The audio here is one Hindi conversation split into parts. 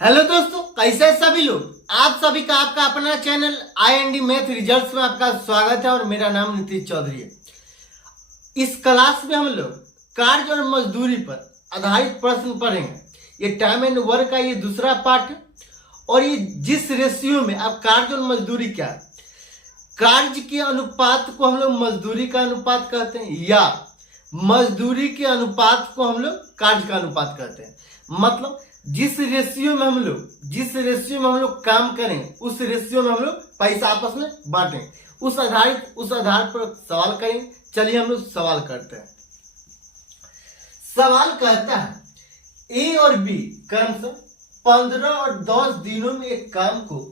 हेलो दोस्तों, कैसे हैं सभी लोग। आप सभी का आपका अपना चैनल IND मैथ रिजल्ट्स में आपका स्वागत है और मेरा नाम नीतीश चौधरी है। इस क्लास में हम लोग कार्य और मजदूरी पर आधारित प्रश्न पढ़ेंगे। ये टाइम एंड वर्क का ये दूसरा पार्ट है और ये जिस रेशियो में अब कार्य और मजदूरी क्या है, कार्य के अनुपात को हम लोग मजदूरी का अनुपात कहते हैं या मजदूरी के अनुपात को हम लोग कार्य का अनुपात कहते हैं। मतलब जिस रेशियो में हम लोग काम करें उस रेशियो में हम लोग पैसा आपस में बांटें, उस आधार पर सवाल करेंगे। चलिए हम लोग सवाल करते हैं। सवाल कहता है ए और बी क्रमशः 15 और 10 दिनों में एक काम को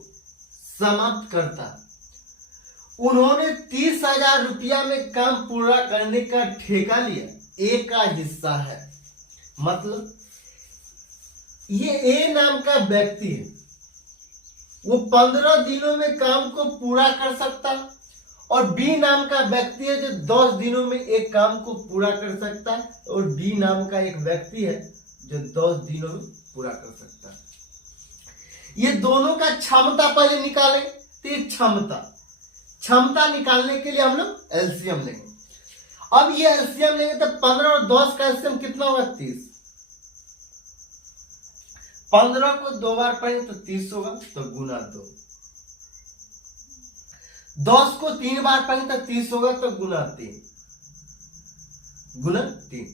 समाप्त करता है। उन्होंने 30,000 रुपया में काम पूरा करने का ठेका लिया, ए का हिस्सा है। मतलब ये ए नाम का व्यक्ति है, वो 15 दिनों में काम को पूरा कर सकता है और बी नाम का व्यक्ति है जो 10 दिनों में एक काम को पूरा कर सकता है और डी नाम का एक व्यक्ति है जो 10 दिनों में पूरा कर सकता है। ये दोनों का क्षमता पहले निकालें। तो ये क्षमता निकालने के लिए हम लोग एलसीएम लेंगे। अब ये एलसीएम लेंगे तो 15 और 10 का एलसीएम कितना होगा? 30। 15 को 2 बार पढ़ेंगे तो 30 होगा, तो गुना 2। 10 को 3 बार पढ़ेंगे तो 30 होगा, तो गुना 3।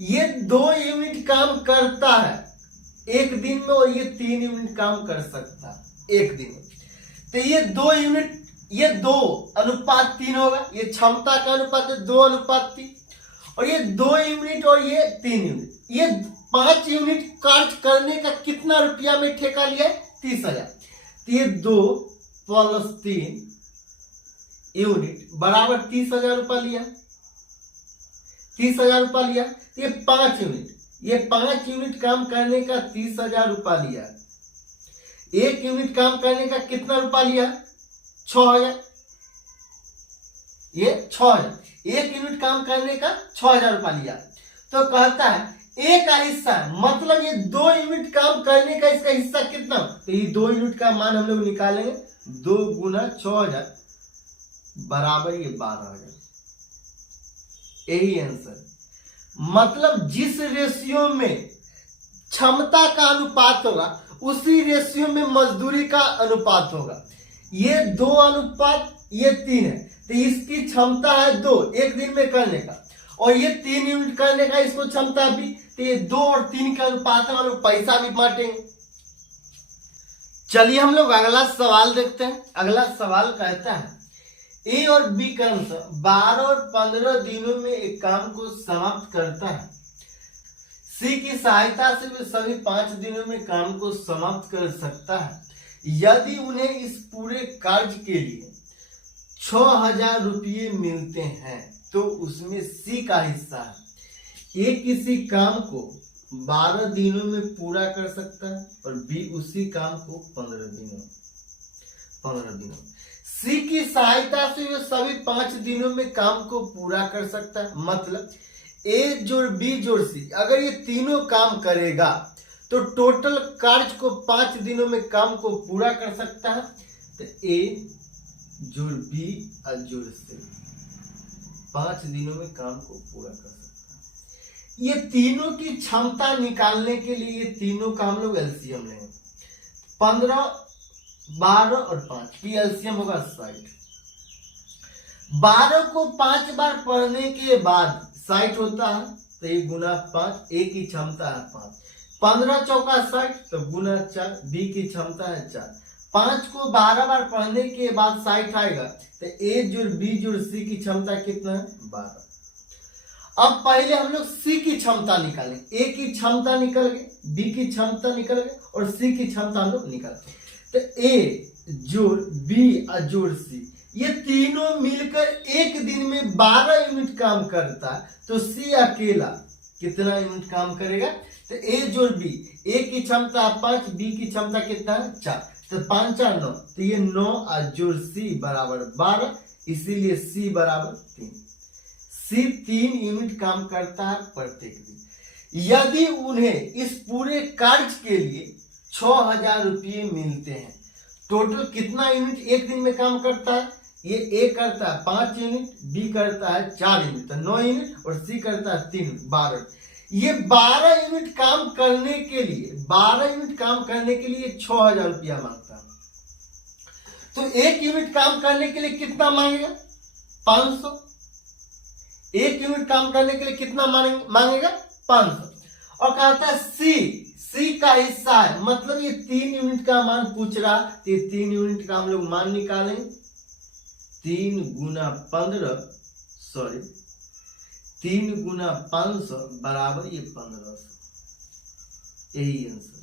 ये 2 यूनिट काम करता है एक दिन में और ये 3 यूनिट काम कर सकता है एक दिन में। तो ये 2 यूनिट, ये 2 अनुपात 3 होगा। ये क्षमता का अनुपात है 2 अनुपात 3 और ये 2 यूनिट और ये 3 यूनिट। ये 5 यूनिट कार्य करने का कितना रुपया में ठेका लिया है? 30,000। तो ये 2 + 3 यूनिट बराबर 30,000 रुपया लिया। 30,000 रुपया लिया। तो ये 5 यूनिट काम करने का 30,000 रुपया लिया। 1 यूनिट काम करने का कितना रुपया लिया? 6,000। ये 6,000। 1 यूनिट काम करने का 6,000 रुपया लिया। तो कहता है ए का हिस्सा, मतलब ये 2 यूनिट काम करने का इसका हिस्सा कितना? तो ये 2 यूनिट का मान हम लोग निकालेंगे। 2 × 6,000 बराबर ये 12,000। यही आंसर। मतलब जिस रेशियो में क्षमता का अनुपात होगा उसी रेशियो में मजदूरी का अनुपात होगा। ये 2 अनुपात ये 3 है, तो इसकी क्षमता है 2 एक दिन में करने का और ये 3 यूनिट करने का इसको क्षमता भी। तो ये 2 और 3 के अनुपात में हम लोग पैसा भी बांटेंगे। चलिए हम लोग अगला सवाल देखते हैं। अगला सवाल कहता है ए और बी क्रमशः 12 और 15 दिनों में एक काम को समाप्त करता है। सी की सहायता से वे सभी 5 दिनों में काम को समाप्त कर सकता है। यदि उन्हें इस पूरे कार्य के लिए 6,000 रुपये मिलते हैं तो उसमें सी का हिस्सा है। ए किसी काम को 12 दिनों में पूरा कर सकता है और बी उसी काम को 15 दिनों। सी की सहायता से वो सभी 5 दिनों में काम को पूरा कर सकता है। मतलब ए जोड़ बी जोड़ सी, अगर ये तीनों काम करेगा तो टोटल कार्य को 5 दिनों में काम को पूरा कर सकता है। तो ए जोड़ बी और जोड़ सी 5 दिनों में काम को पूरा कर सकता है। ये तीनों की क्षमता निकालने के लिए ये तीनों का हम लोग एलसीएम लेंगे। 15, 12 और 5 की एलसीएम होगा 60। 12 को 5 बार पढ़ने के बाद 60 होता है, तो ये गुना 5। ए की क्षमता है 5। 15 चौका 60, तो गुना 4। बी की क्षमता है 4। 5 को 12 बार पढ़ने के बाद 60 आएगा, तो ए जोड़ बी जोड़ सी की क्षमता कितना है? 12। अब पहले हम लोग सी की क्षमता निकालें। ए की क्षमता निकल गई, बी की क्षमता निकल गई और सी की क्षमता हम लोग निकाल। तो ए जोड़ बी और जोड़ सी ये तीनों मिलकर एक दिन में 12 यूनिट काम करता है। तो सी अकेला कितना यूनिट काम करेगा? तो ए जोड़ बी, ए की क्षमता 5, बी की क्षमता कितना है? 4। तो 5 4 9, तो ये 9 और जोड़ सी बराबर 12, इसीलिए सी बराबर 3। सी 3 यूनिट काम करता है प्रत्येक दिन। यदि उन्हें इस पूरे कार्य के लिए 6,000 रुपये मिलते हैं। टोटल कितना यूनिट एक दिन में काम करता है? ये ए करता है 5 यूनिट, बी करता है 4 यूनिट, तो 9 यूनिट, और सी करता है 3, 12। ये 12 यूनिट काम करने के लिए 6,000 रुपया मांगता है। तो एक यूनिट काम करने के लिए कितना मांगेगा? 500। एक यूनिट काम करने के लिए कितना मांगेगा? 500। और कहता है सी का हिस्सा है, मतलब ये 3 यूनिट का मान पूछ रहा, तो ये 3 यूनिट का हम लोग मान निकालें। 3 गुना 500 बराबर ये 1500। यही आंसर।